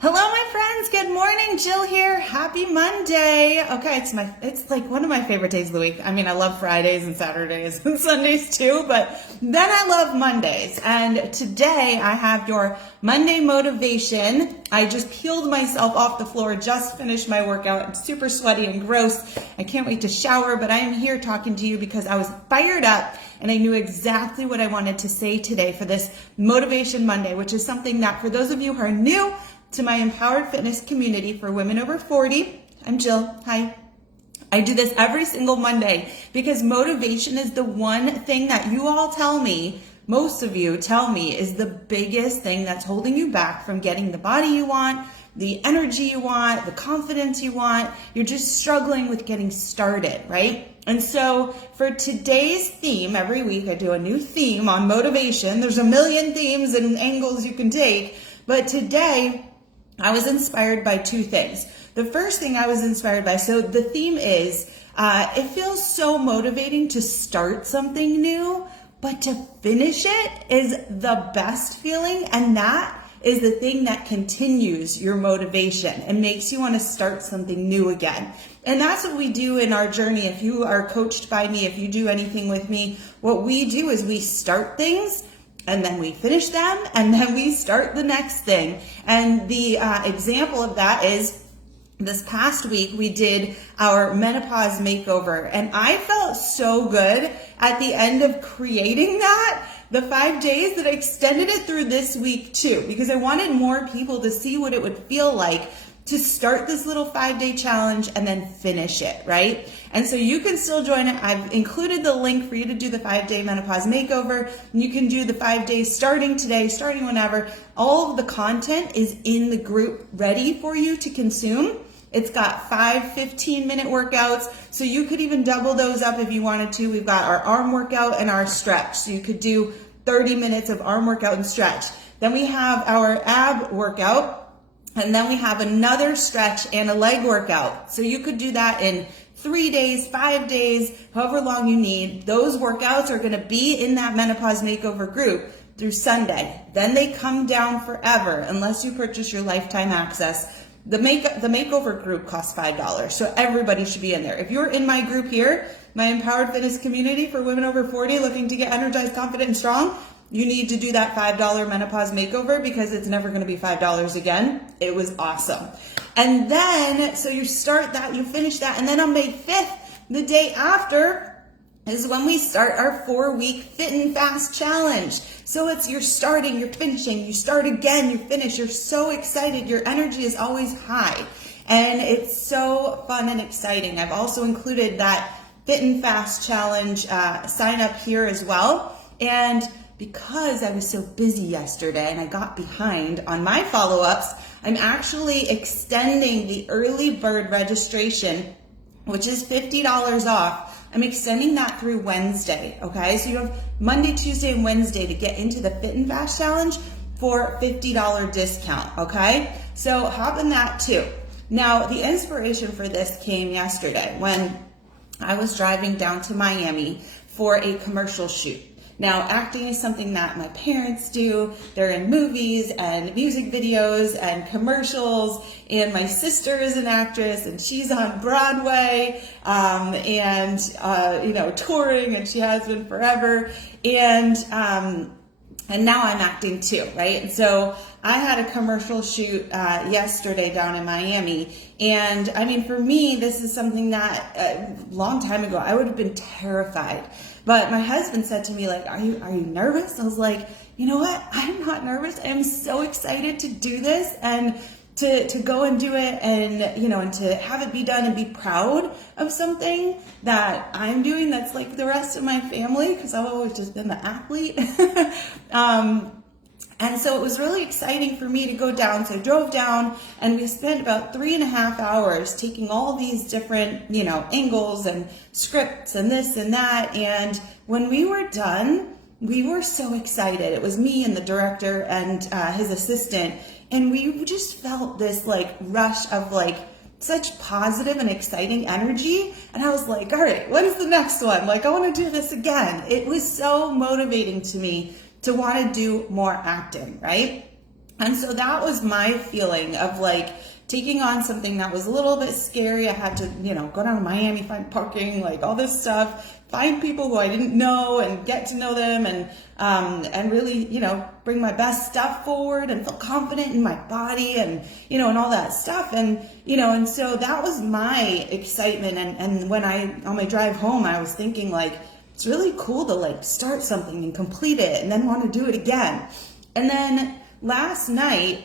Hello, my friends. Good morning. Jill here. Happy Monday. Okay, it's like one of my favorite days of the week. I mean, I love Fridays and Saturdays and Sundays too, but then I love Mondays. And today I have your Monday motivation. I just peeled myself off the floor, just finished my workout. I'm super sweaty and gross. I can't wait to shower, but I am here talking to you because I was fired up and I knew exactly what I wanted to say today for this Motivation Monday, which is something that for those of you who are new to my empowered fitness community for women over 40. I'm Jill. Hi. I do this every single Monday because motivation is the one thing that you all tell me, most of you tell me, is the biggest thing that's holding you back from getting the body you want, the energy you want, the confidence you want. You're just struggling with getting started, right? And so for today's theme, every week I do a new theme on motivation. There's a million themes and angles you can take, but today I was inspired by two things. The first thing I was inspired by, so the theme is, it feels so motivating to start something new, but to finish it is the best feeling. And that is the thing that continues your motivation and makes you want to start something new again. And that's what we do in our journey. If you are coached by me, if you do anything with me, what we do is we start things and then we finish them, and then we start the next thing. And the example of that is this past week we did our Menopause Makeover, and I felt so good at the end of creating that, the 5 days, that I extended it through this week too, because I wanted more people to see what it would feel like to start this little 5-day challenge and then finish it, right? And so you can still join it. I've included the link for you to do the 5-day menopause makeover. You can do the 5 days starting today, starting whenever. All of the content is in the group ready for you to consume. It's got 5 15-minute workouts, so you could even double those up if you wanted to. We've got our arm workout and our stretch, so you could do 30 minutes of arm workout and stretch. Then we have our ab workout, and then we have another stretch and a leg workout. So you could do that in 3 days, 5 days, however long you need. Those workouts are going to be in that Menopause Makeover group through Sunday. Then they come down forever unless you purchase your lifetime access. The Makeover group costs $5, so everybody should be in there. If you're in my group here, my Empowered Fitness community for women over 40 looking to get energized, confident, and strong, you need to do that $5 Menopause Makeover because it's never going to be $5 again. It was awesome. And then, so you start that, you finish that, and then on May 5th, the day after, is when we start our 4-week Fit and Fast Challenge. So it's you're starting, you're finishing, you start again, you finish. You're so excited. Your energy is always high. And it's so fun and exciting. I've also included that Fit and Fast Challenge sign up here as well. And because I was so busy yesterday and I got behind on my follow-ups, I'm actually extending the early bird registration, which is $50 off. I'm extending that through Wednesday, okay? So you have Monday, Tuesday, and Wednesday to get into the Fit and Fast Challenge for $50 discount, okay? So hop in that too. Now, the inspiration for this came yesterday when I was driving down to Miami for a commercial shoot. Now, acting is something that my parents do. They're in movies and music videos and commercials, and my sister is an actress and she's on Broadway and touring, and she has been forever. And now I'm acting too, right? And so I had a commercial shoot yesterday down in Miami. And I mean, for me, this is something that a long time ago, I would have been terrified. But my husband said to me, like, are you nervous? I was like, you know what? I'm not nervous. I'm so excited to do this and to go and do it, and and to have it be done and be proud of something that I'm doing that's like the rest of my family, because I've always just been the athlete. And so it was really exciting for me to go down. So I drove down and we spent about 3.5 hours taking all these different, angles and scripts and this and that. And when we were done, we were so excited. It was me and the director and his assistant. And we just felt this like rush of like such positive and exciting energy. And I was like, all right, what is the next one? Like, I want to do this again. It was so motivating to me to want to do more acting, right? And so that was my feeling of like taking on something that was a little bit scary. I had to, go down to Miami, find parking, like all this stuff, find people who I didn't know and get to know them and really, bring my best stuff forward and feel confident in my body and, and all that stuff. And, and so that was my excitement. And when on my drive home, I was thinking like, it's really cool to like start something and complete it and then want to do it again. And then last night,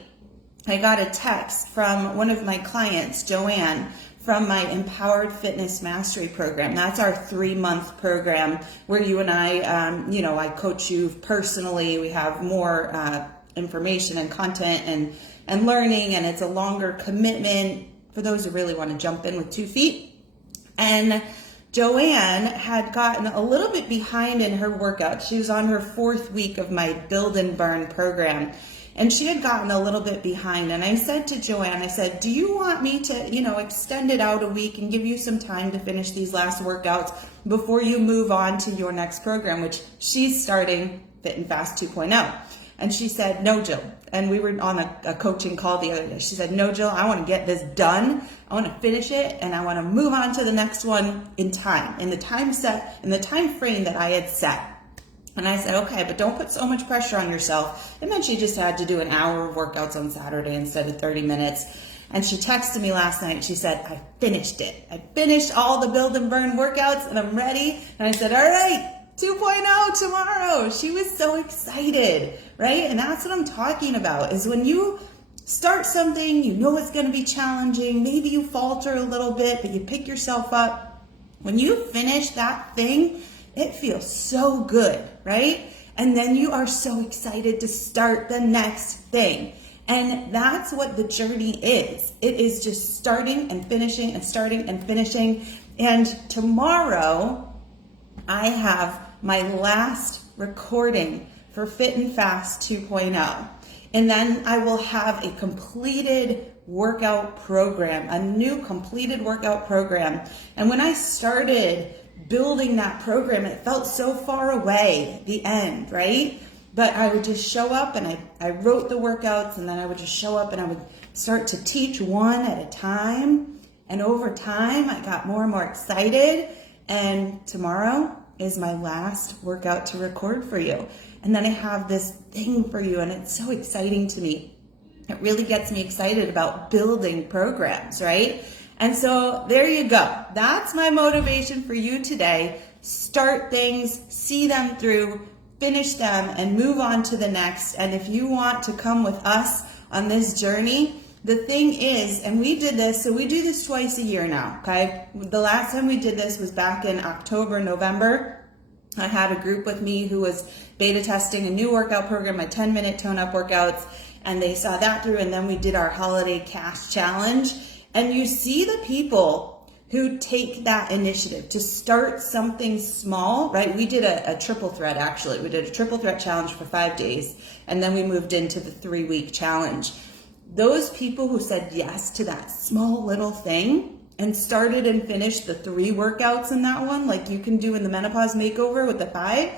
I got a text from one of my clients, Joanne, from my Empowered Fitness Mastery program. That's our 3-month program where you and I, I coach you personally. We have more information and content and learning, and it's a longer commitment for those who really want to jump in with 2 feet. And Joanne had gotten a little bit behind in her workout. She was on her 4th week of my Build and Burn program. And she had gotten a little bit behind. And I said to Joanne, I said, do you want me to, extend it out a week and give you some time to finish these last workouts before you move on to your next program, which she's starting Fit and Fast 2.0. And she said, no, Jill. And we were on a coaching call the other day. She said, no, Jill, I want to get this done. I want to finish it. And I want to move on to the next one in time, in the time frame that I had set. And I said, okay, but don't put so much pressure on yourself. And then she just had to do an hour of workouts on Saturday instead of 30 minutes. And she texted me last night. She said, I finished it. I finished all the Build and Burn workouts and I'm ready. And I said, all right, 2.0 tomorrow. She was so excited, right? And that's what I'm talking about is when you start something, it's going to be challenging. Maybe you falter a little bit, but you pick yourself up. When you finish that thing, it feels so good, right? And then you are so excited to start the next thing. And that's what the journey is. It is just starting and finishing and starting and finishing. And tomorrow, I have my last recording for Fit and Fast 2.0. And then I will have a completed workout program, a new completed workout program. And when I started building that program, it felt so far away, the end, right? But I would just show up and I wrote the workouts and then I would just show up and I would start to teach one at a time. And over time, I got more and more excited. And tomorrow is my last workout to record for you. And then I have this thing for you and it's so exciting to me. It really gets me excited about building programs, right? And so there you go. That's my motivation for you today. Start things, see them through, finish them, and move on to the next. And if you want to come with us on this journey, the thing is, and we did this, so we do this twice a year now, okay? The last time we did this was back in October, November. I had a group with me who was beta testing a new workout program, my 10-minute tone-up workouts, and they saw that through, and then we did our holiday cash challenge. And you see the people who take that initiative to start something small, right? We did a triple threat, actually. We did a triple threat challenge for 5 days, and then we moved into the 3-week challenge. Those people who said yes to that small little thing and started and finished the 3 workouts in that one, like you can do in the Menopause Makeover with the 5,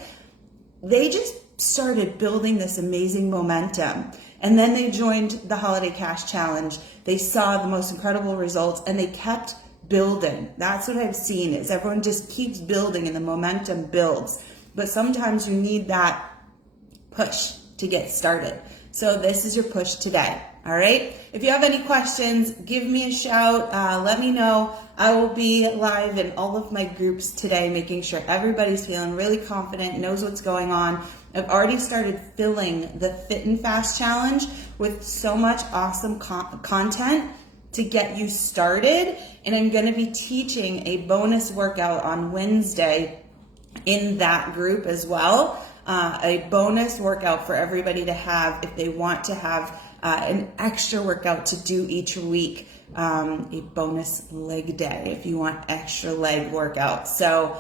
they just started building this amazing momentum. And then they joined the Holiday Cash Challenge. They saw the most incredible results and they kept building. That's what I've seen is everyone just keeps building and the momentum builds. But sometimes you need that push to get started. So this is your push today. All right. If you have any questions, give me a shout. Let me know. I will be live in all of my groups today, making sure everybody's feeling really confident, knows what's going on. I've already started filling the Fit and Fast Challenge with so much awesome content to get you started. And I'm going to be teaching a bonus workout on Wednesday in that group as well. A bonus workout for everybody to have if they want to have an extra workout to do each week, a bonus leg day if you want extra leg workout. So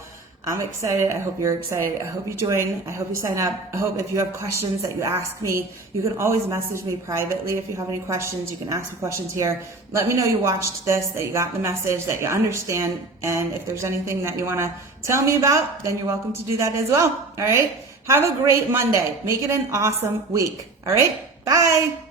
I'm excited. I hope you're excited. I hope you join. I hope you sign up. I hope if you have questions that you ask me, you can always message me privately. If you have any questions, you can ask me questions here. Let me know you watched this, that you got the message, that you understand. And if there's anything that you want to tell me about, then you're welcome to do that as well. All right. Have a great Monday. Make it an awesome week. All right. Bye.